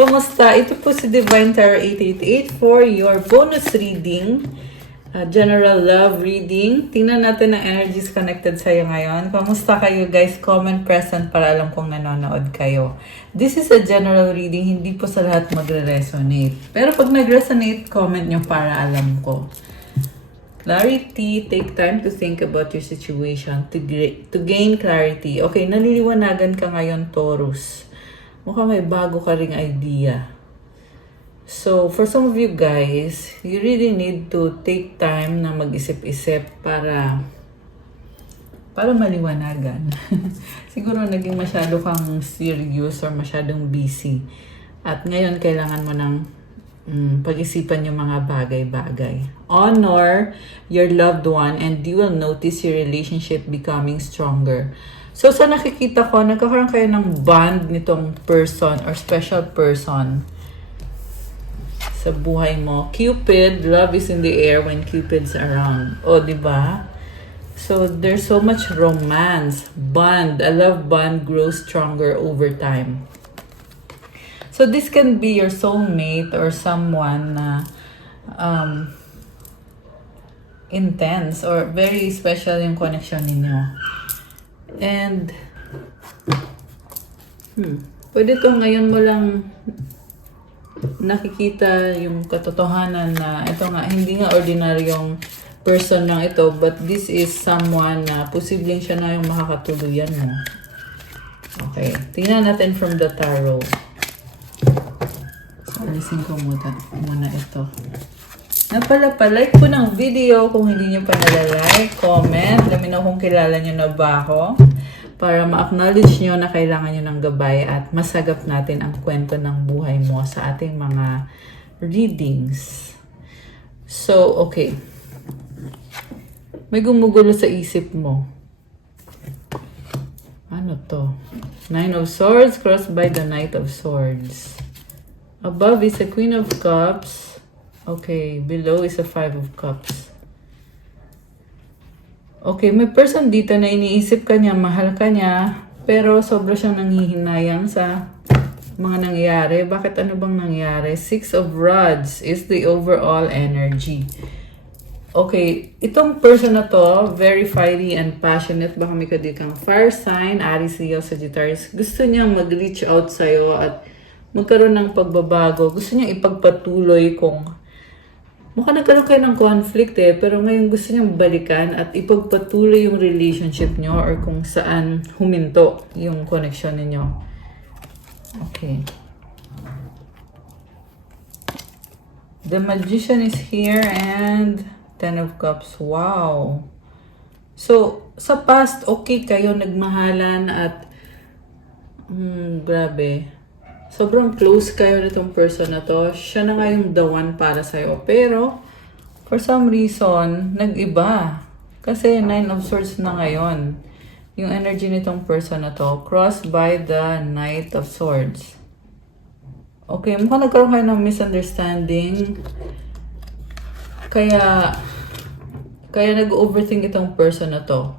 Kamusta? Ito po si Divine Tarot 888 for your bonus reading. General love reading. Tingnan natin ang energies connected sa'yo ngayon. Kamusta kayo guys? Comment present para alam kong nanonood kayo. This is a general reading. Hindi po sa lahat magre-resonate. Pero pag nag-resonate, comment nyo para alam ko. Clarity. Take time to think about your situation to gain clarity. Okay, naliliwanagan ka ngayon, Taurus. Mukhang may bago ka ring idea. So, for some of you guys, you really need to take time na mag-isip-isip para maliwanagan. Siguro naging masyado kang serious or masyadong busy. At ngayon, kailangan mo ng pag-isipan yung mga bagay-bagay. Honor your loved one and you will notice your relationship becoming stronger. So, sa nakikita ko, nagkakaroon kayo ng bond nitong person or special person sa buhay mo. Cupid, love is in the air when Cupid's around. O, di ba? So, there's so much romance, bond. A love bond grows stronger over time. So, this can be your soulmate or someone na intense or very special yung connection ninyo. And, pwede to ngayon mo lang nakikita yung katotohanan na ito nga, hindi nga ordinaryong person lang ito, but this is someone na posibleng siya na yung makakatuluyan mo. Okay, tingnan natin from the tarot. So, alisin ko muna ito. Like po ng video kung hindi nyo pa nalalike, comment, lamin na kung kilala nyo na ba ako para ma-acknowledge nyo na kailangan nyo ng gabay at masagap natin ang kwento ng buhay mo sa ating mga readings. So, okay. May gumugulo sa isip mo. Ano to? Nine of Swords crossed by the Knight of Swords. Above is a Queen of Cups. Okay, below is a Five of Cups. Okay, may person dito na iniisip ka niya, mahal ka niya, pero sobra siyang nanghihinayang sa mga nangyayari. Bakit ano bang nangyayari? Six of Rods is the overall energy. Okay, itong person na to, very fiery and passionate. Baka may kadikang fire sign, Aries, Leo, Sagittarius. Gusto niyang mag-reach out sa'yo at magkaroon ng pagbabago. Gusto niyang ipagpatuloy kung mukhang nagkaroon kayo ng conflict pero ngayon gusto niyang balikan at ipagpatuloy yung relationship niyo or kung saan huminto yung connection ninyo. Okay. The Magician is here and Ten of Cups. Wow. So, sa past, okay kayo nagmahalan at grabe. Sobrang close kayo nitong person na to. Siya na nga yung the one para sa'yo. Pero, for some reason, nag-iba. Kasi Nine of Swords na ngayon. Yung energy nitong person na to, crossed by the Knight of Swords. Okay, mukhang nagkaroon kayo ng misunderstanding. Kaya nag-overthink itong person na to.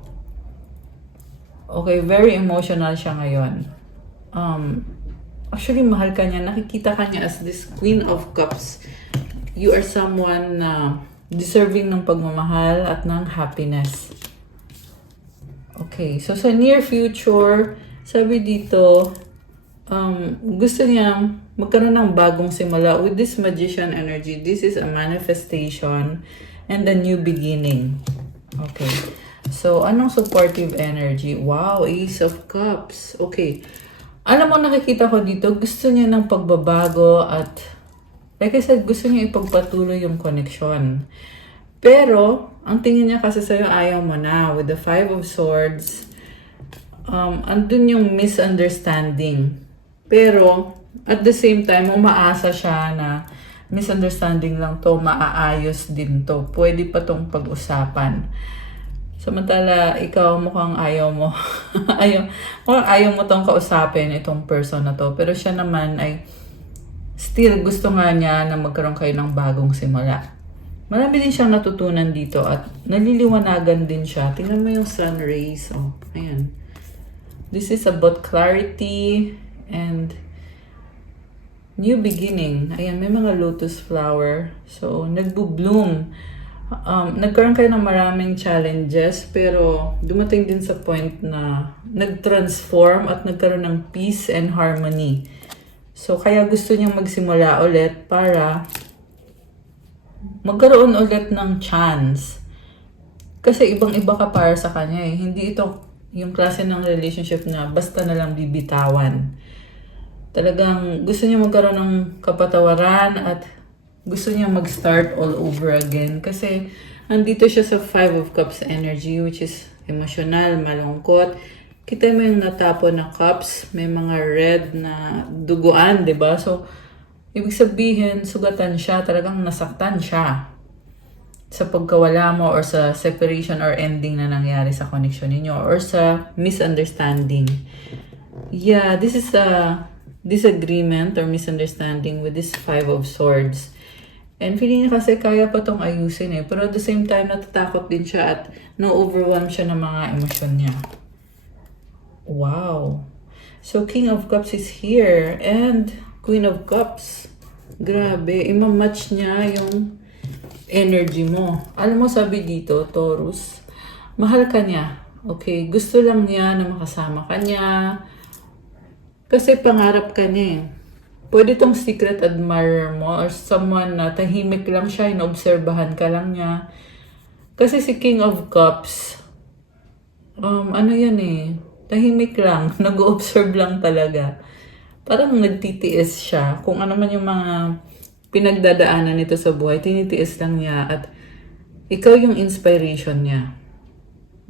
Okay, very emotional siya ngayon. Actually, mahal ka niya. Nakikita ka niya as this Queen of Cups. You are someone na deserving ng pagmamahal at ng happiness. Okay, so sa near future, sabi dito, gusto niya magkaroon ng bagong simula. With this Magician energy, this is a manifestation and a new beginning. Okay, so anong supportive energy? Wow, Ace of Cups. Okay. Alam mo, nakikita ko dito, gusto niya ng pagbabago at like I said, gusto niya ipagpatuloy yung connection. Pero, ang tingin niya kasi sa'yo, ayaw mo na. With the Five of Swords, andun yung misunderstanding. Pero, at the same time, umaasa siya na misunderstanding lang to, maaayos din to. Pwede pa tong pag-usapan. Samantala, ikaw mukhang ayaw mo. mukhang ayaw mo tong kausapin itong person na to. Pero siya naman ay still gusto nga niya na magkaroon kayo ng bagong simula. Marami din siyang natutunan dito at naliliwanagan din siya. Tingnan mo yung sun rays. Oh, ayan. This is about clarity and new beginning. Ayan, may mga lotus flower. So, nagbo-bloom. Nagkaroon kayo ng maraming challenges, pero dumating din sa point na nag-transform at nagkaroon ng peace and harmony. So, kaya gusto niyang magsimula ulit para magkaroon ulit ng chance. Kasi ibang-iba ka para sa kanya eh. Hindi ito yung klase ng relationship na basta na lang bibitawan. Talagang gusto niya magkaroon ng kapatawaran at gusto niya mag-start all over again. Kasi nandito siya sa Five of Cups energy, which is emotional, malungkot. Kita mo yung natapon na cups, may mga red na duguan, di ba? So, ibig sabihin, sugatan siya, talagang nasaktan siya sa pagkawala mo or sa separation or ending na nangyari sa connection ninyo or sa misunderstanding. Yeah, this is a disagreement or misunderstanding with this Five of Swords. And feeling niya kasi kaya pa tong ayusin eh. Pero at the same time, natatakot din siya at na-overwhelm siya ng mga emosyon niya. Wow. So, King of Cups is here. And Queen of Cups. Grabe. Ima-match niya yung energy mo. Alam mo, sabi dito, Taurus, mahal ka niya. Okay? Gusto lang niya na makasama ka niya. Kasi pangarap ka niya eh. Pwede tong secret admirer mo or someone na tahimik lang siya, inaobserbahan ka lang niya. Kasi si King of Cups, ano yan eh, tahimik lang, nag-observe lang talaga. Parang nagtitiis siya. Kung ano man yung mga pinagdadaanan nito sa buhay, tinitiis lang niya at ikaw yung inspiration niya.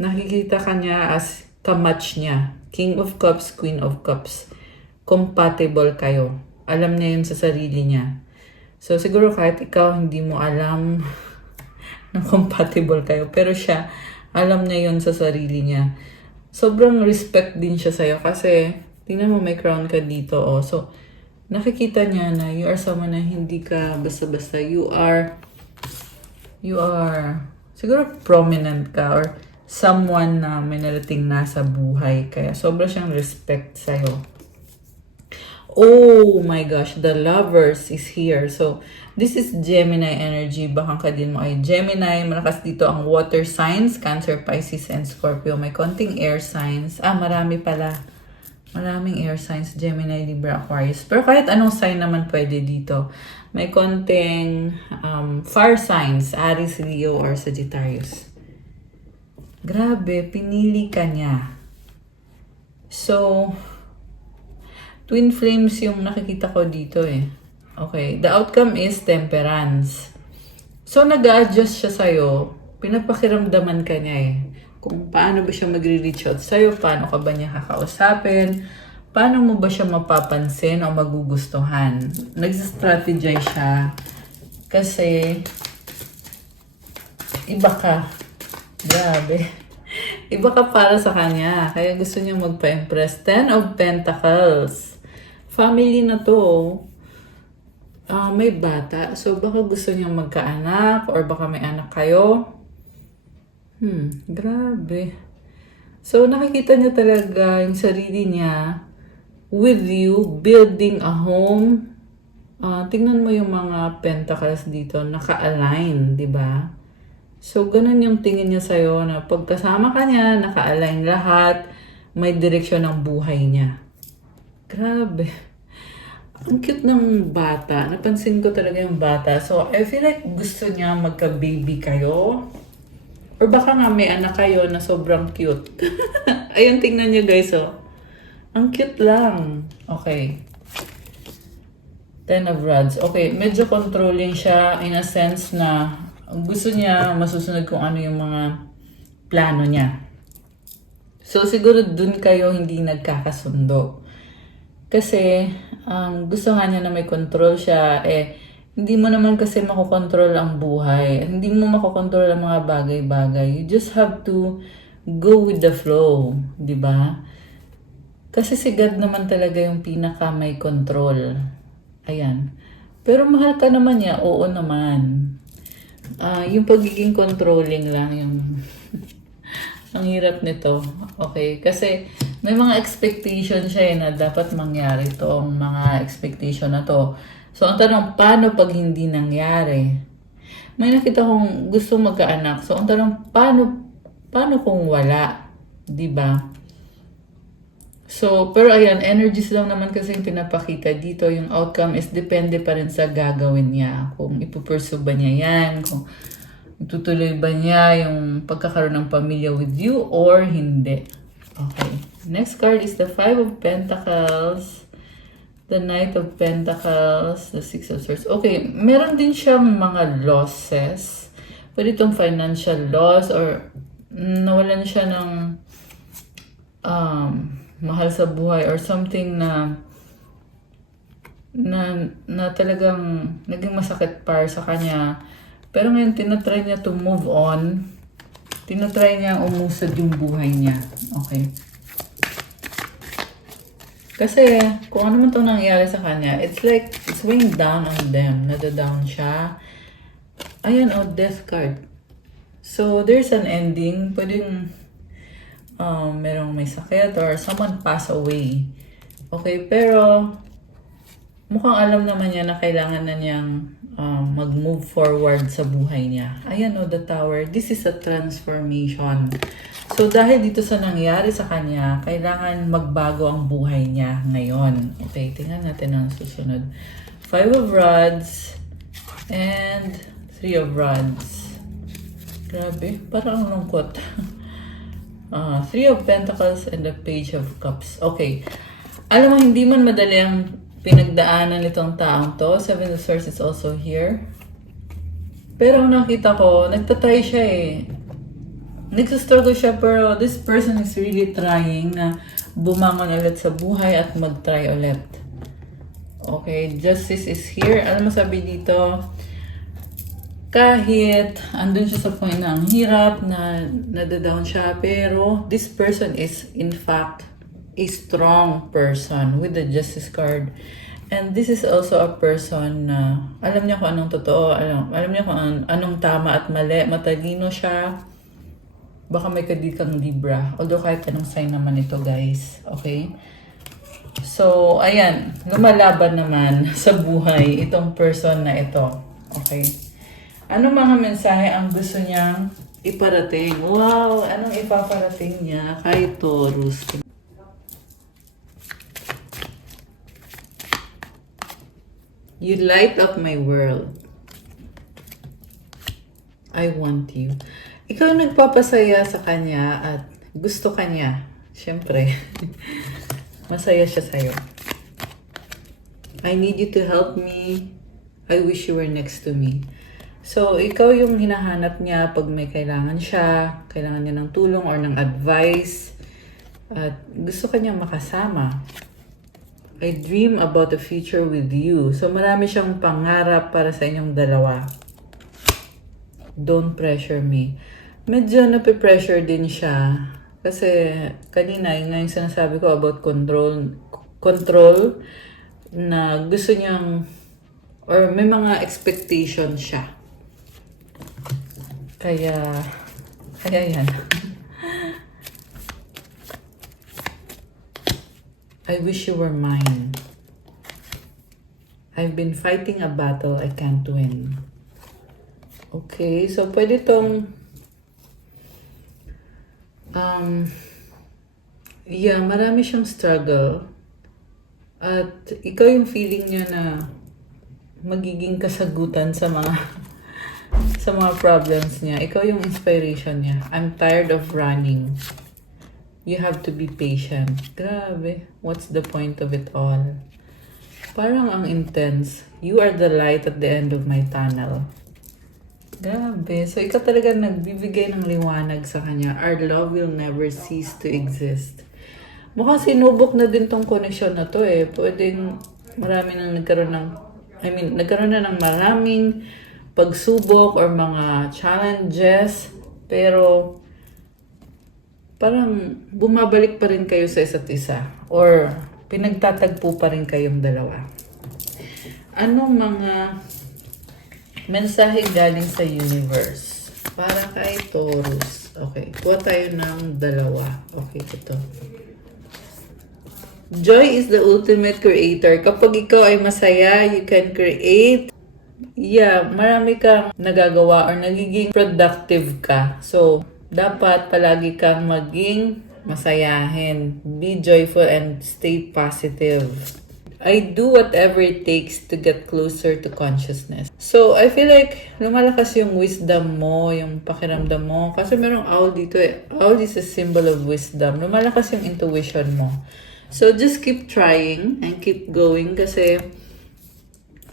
Nakikita ka niya as kamatch niya. King of Cups, Queen of Cups. Compatible kayo. Alam niya yun sa sarili niya. So, siguro kahit ikaw hindi mo alam na compatible kayo. Pero siya, alam niya yun sa sarili niya. Sobrang respect din siya sa'yo kasi tingnan mo may crown ka dito. Oh. So, nakikita niya na you are someone na hindi ka basta-basta. You are siguro prominent ka or someone na may narating na sa buhay. Kaya sobra siyang respect sa'yo. Oh my gosh, the Lovers is here. So, this is Gemini energy. Baka ka din mo ay Gemini. Malakas dito ang water signs, Cancer, Pisces, and Scorpio. May konting air signs. Marami pala. Maraming air signs, Gemini, Libra, Aquarius. Pero kahit anong sign naman pwede dito. May konting fire signs, Aries, Leo, or Sagittarius. Grabe, pinili ka niya. So, twin flames yung nakikita ko dito eh. Okay, the outcome is Temperance. So, nag-a-adjust siya sa'yo. Pinapakiramdaman ka niya eh. Kung paano ba siya magre-reach out sa'yo, paano ka ba niya kakausapin, paano mo ba siya mapapansin o magugustuhan. Nag-strategize siya kasi iba ka. Grabe. Iba ka para sa kanya. Kaya gusto niya magpa-impress. 10 of Pentacles. Family na to. May bata. So, baka gusto niya magkaanak or baka may anak kayo. Grabe. So, nakikita niya talaga yung sarili niya with you, building a home. Tingnan mo yung mga pentacles dito, naka-align, di ba? So, ganun yung tingin niya sa'yo na pagkasama ka niya, naka-align lahat, may direksyon ng buhay niya. Grabe. Ang cute ng bata. Napansin ko talaga yung bata. So, I feel like gusto niya magka-baby kayo. Or baka nga may anak kayo na sobrang cute. Ayun, tingnan niyo guys, oh. Ang cute lang. Okay. 10 of Rods. Okay, medyo controlling siya in a sense na gusto niya masusunod kung ano yung mga plano niya. So, siguro dun kayo hindi nagkakasundo. Kasi, gusto nga niya na may control siya. Hindi mo naman kasi makokontrol ang buhay. Hindi mo makokontrol ang mga bagay-bagay. You just have to go with the flow. Diba? Kasi si God naman talaga yung pinaka may control. Ayan. Pero mahal ka naman niya. Oo naman. Yung pagiging controlling lang yung ang hirap nito. Okay? Kasi May mga expectation siya na dapat mangyari itong mga expectation na to. So, ang tanong, paano pag hindi nangyari? May nakita kong gusto magkaanak. So, ang tanong, paano kung wala? Diba? So, pero ayan, energies lang naman kasi yung pinapakita dito. Yung outcome is depende pa rin sa gagawin niya. Kung ipupursue ba niya yan, kung itutuloy ba niya yung pagkakaroon ng pamilya with you or hindi. Okay. Next card is the Five of Pentacles, the Knight of Pentacles, the Six of Swords. Okay, meron din siyang mga losses. Pwede itong financial loss or nawalan siya ng mahal sa buhay or something na talagang naging masakit para sa kanya. Pero ngayon, tinatry niya to move on. Tinatry niya umusad yung buhay niya. Okay. Kasi, kung ano man itong nangyayari sa kanya, it's like, it's weighing down on them. Nada-down siya. Ayan, Death card. So, there's an ending. Pwedeng, merong may sakit or someone pass away. Okay, pero, mukhang alam naman niya na kailangan na niyang mag-move forward sa buhay niya. Ayan the Tower. This is a transformation. So, dahil dito sa nangyari sa kanya, kailangan magbago ang buhay niya ngayon. Okay, tingnan natin ang susunod. Five of Rods and Three of Rods. Grabe, parang lungkot. Three of Pentacles and the Page of Cups. Okay. Alam mo, hindi man madali ang pinagdaanan nitong taong to. Seven of Swords is also here. Pero ang nakita ko, nagtatry siya Nagsastruggle siya, pero this person is really trying na bumangon ulit sa buhay at mag-try ulit. Okay, Justice is here. Alam mo, sabi dito, kahit andun siya sa point na ang hirap, na nadadown siya, pero this person is in fact a strong person with the Justice card. And this is also a person na alam niya kung anong totoo, alam niya kung anong tama at mali, matalino siya. Baka may kadikang Libra. Although kahit anong sign naman ito, guys. Okay? So, ayan. Lumalaban naman sa buhay itong person na ito. Okay? Ano mga mensahe ang gusto niyang iparating? Wow! Anong ipaparating niya kay Taurus? You light up my world. I want you. Ikaw nagpapasaya sa kanya at gusto kanya. Siyempre, masaya siya sa'yo. I need you to help me. I wish you were next to me. So, ikaw yung hinahanap niya pag may kailangan siya, kailangan niya ng tulong or ng advice, at gusto kanya makasama. I dream about a future with you. So, marami siyang pangarap para sa inyong dalawa. Don't pressure me. Medyo nape-pressure din siya. Kasi kanina, yung sinasabi ko about control na gusto niyang, or may mga expectation siya. Kaya yan. I wish you were mine. I've been fighting a battle I can't win. Okay, so pwede tong marami siyang struggle. At ikaw yung feeling niya na magiging kasagutan sa mga problems niya. Ikaw yung inspiration niya. I'm tired of running. You have to be patient. Grabe. What's the point of it all? Parang ang intense. You are the light at the end of my tunnel. Grabe. So, ikaw talaga nagbibigay ng liwanag sa kanya. Our love will never cease to exist. Mukhang sinubok na din tong connection na to Pwedeng marami nang nagkaroon na ng maraming pagsubok or mga challenges. Pero, parang bumabalik pa rin kayo sa isa't isa. Or, pinagtatagpo pa rin kayong dalawa. Anong mga mensahe galing sa universe para kay Taurus? Okay, kuha tayo ng dalawa. Okay, ito. Joy is the ultimate creator. Kapag ikaw ay masaya, you can create. Yeah, marami kang nagagawa or nagiging productive ka. So, dapat palagi kang maging masayahin. Be joyful and stay positive. I do whatever it takes to get closer to consciousness. So, I feel like lumalakas yung wisdom mo, yung pakiramdam mo. Kasi merong owl dito eh. Owl is a symbol of wisdom. Lumalakas yung intuition mo. So, just keep trying and keep going kasi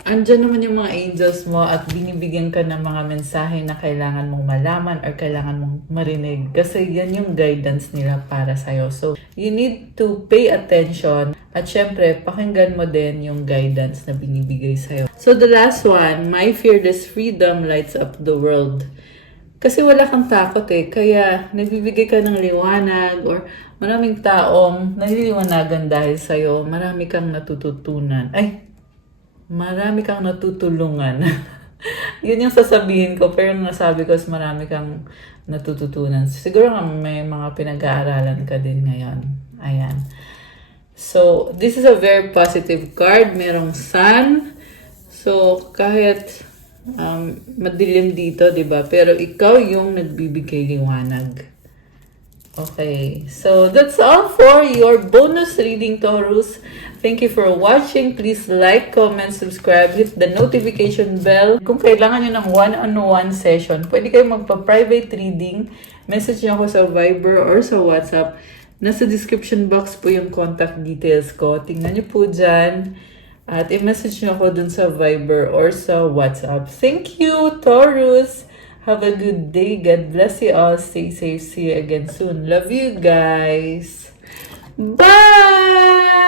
andyan naman yung mga angels mo at binibigyan ka ng mga mensahe na kailangan mong malaman or kailangan mong marinig. Kasi yan yung guidance nila para sa'yo. So, you need to pay attention at syempre, pakinggan mo din yung guidance na binibigay sa'yo. So, the last one, my fearless freedom lights up the world. Kasi wala kang takot eh. Kaya, nagbibigay ka ng liwanag or maraming taong naliliwanagan dahil sa'yo. Marami kang natututunan. Marami kang natutulungan. Yun yung sasabihin ko. Pero nasabi ko is marami kang natututunan. Siguro nga may mga pinag-aaralan ka din ngayon. Ayan. So, this is a very positive card. Merong sun. So, kahit madilim dito, diba? Pero ikaw yung nagbibigay liwanag. Okay, so that's all for your bonus reading, Taurus. Thank you for watching. Please like, comment, subscribe, hit the notification bell. Kung kailangan nyo ng one-on-one session, pwede kayo magpa-private reading. Message nyo ako sa Viber or sa WhatsApp. Nasa description box po yung contact details ko. Tingnan nyo po dyan. At i-message nyo ako dun sa Viber or sa WhatsApp. Thank you, Taurus! Have a good day. God bless you all. Stay safe. See you again soon. Love you guys. Bye!